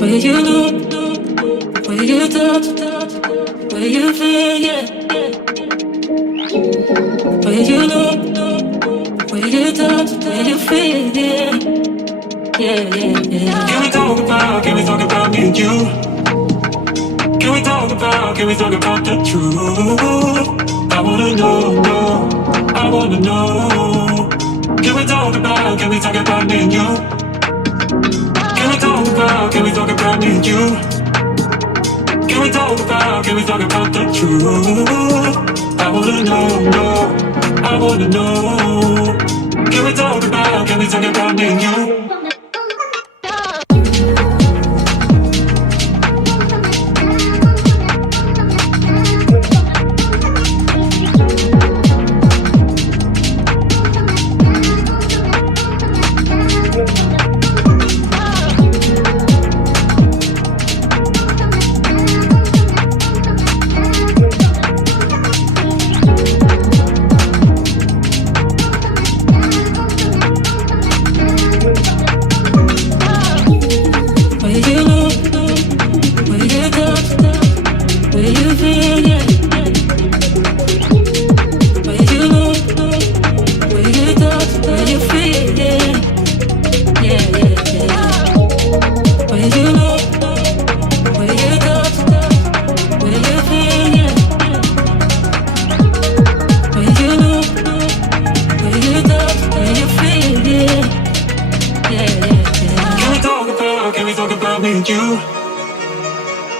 Where you look, where you touch, where you feel, yeah. Where you look, where you touch, where you feel, yeah. Yeah, yeah, yeah. Can we talk about me and you? Can we talk about the truth? I wanna know, no, I wanna know. Can we talk about me and you? Can we talk about me and you? Can we talk about the truth? I wanna know, no, I wanna know. Can we talk about me and you?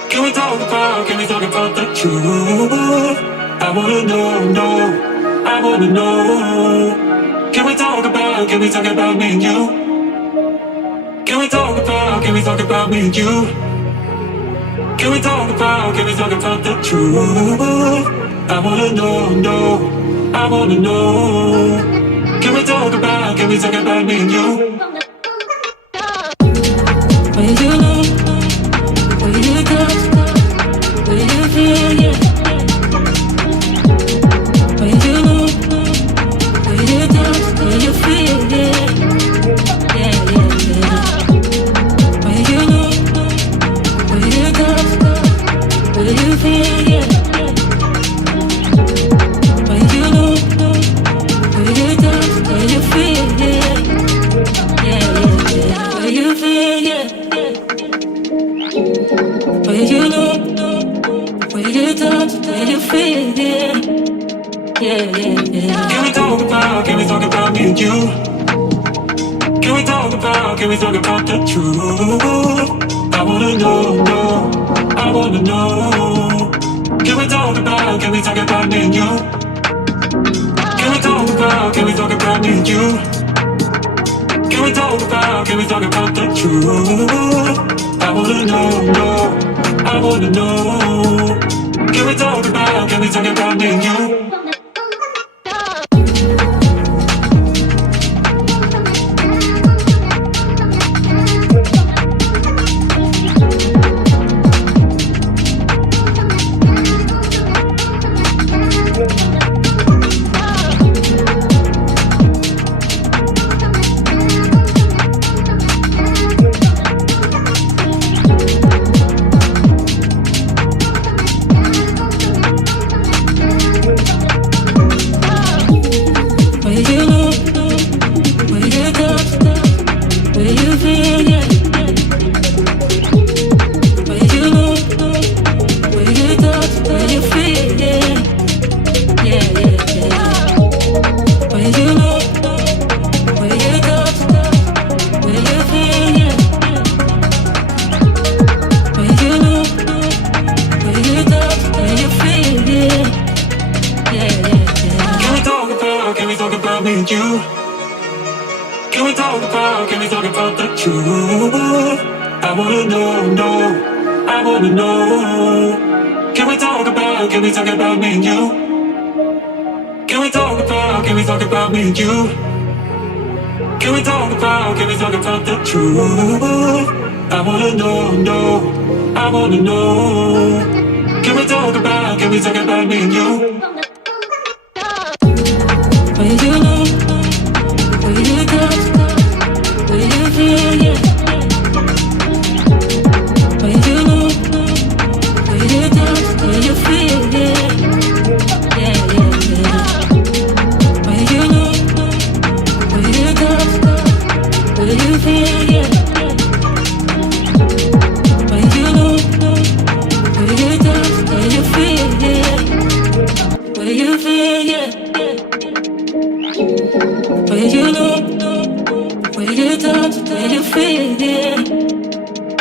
Can we talk about the truth? I wanna know, no, I wanna know. Can we talk about me and you? Can we talk about me and you? Can we talk about the truth? I wanna know, no, I wanna know. Can we talk about me and you? Where you look, where you touch, where you feel, yeah. Where you look, where you touch, where you feel, yeah. Yeah, yeah, yeah. Where you look, where you touch, where you feel, yeah. Where you look, where you touch, where you feel, yeah. Yeah, yeah, yeah. Where you feel, yeah. Where you look, where you touch, where you feel, yeah. Yeah, yeah, yeah. Can we talk about me and you? Can we talk about the truth? I wanna know, no, I wanna know. Can we talk about me and you? Can we talk about me and you? Can we talk about the truth? I wanna know, no, I wanna know. Can we talk about me and you? Can we talk about the truth? I wanna know, no, I wanna know. Can we talk about me and you? Can we talk about me and you? Can we talk about the truth? I wanna know, no, I wanna know. Can we talk about me and you? Where you look, where you touch, where you feel, yeah.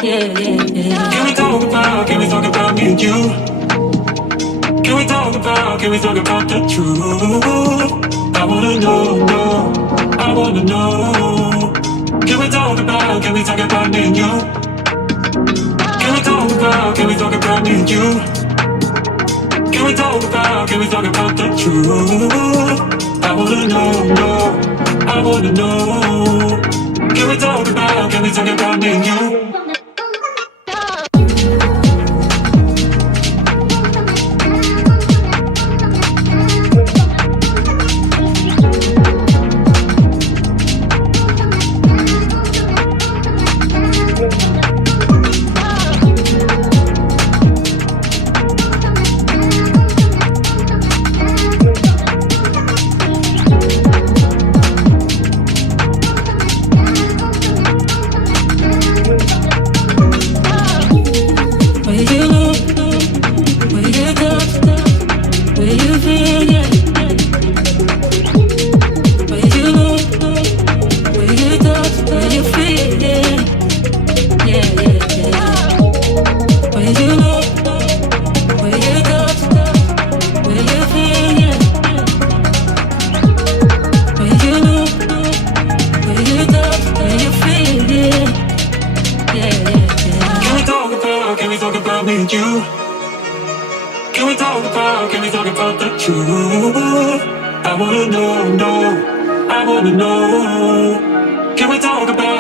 Can we talk about me and you? Can we talk about the truth? I wanna know, no, I wanna know. Can we talk about me and you? Can we talk about me and you? Can we talk about the truth? I wanna know, no, I wanna know. Can we talk about me and you?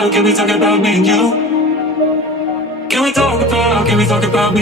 Can we talk about me and you? Can we talk about me?